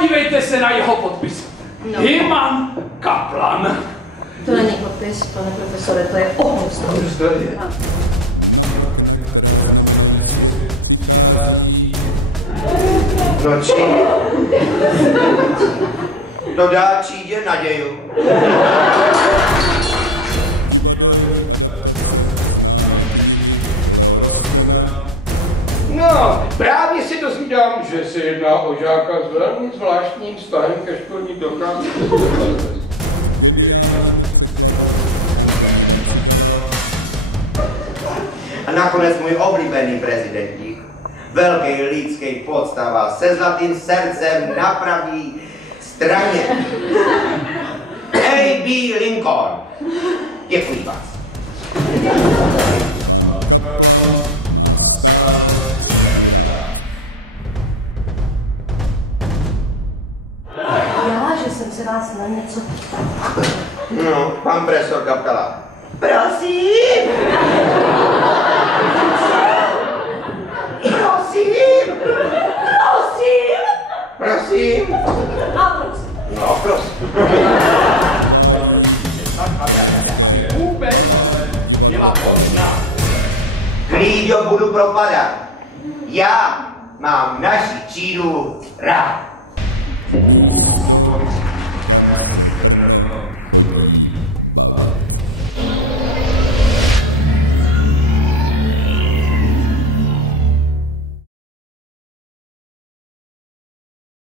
Podívejte se na jeho podpis. No. Iman Kaplan. To není podpis, pane profesore, to je ohnus. No či? To dá Číně naděju. No, právě si dozvídám, že se jedná o žáka s velmi zvláštním vztahem ke školní docházce. A nakonec můj oblíbený prezidentík, velký lidský podstava se zlatým srdcem na pravý straně. A.B. Lincoln. Děkuji vás. Já, že jsem se vás na něco ptala. No, pan profesor Kapela. Prosím! Prosím! Prosím! Prosím! A prosím. No, prosím. Vůbec byla hodná. Klíďo, budu propadat. Já mám naši Čínu rád.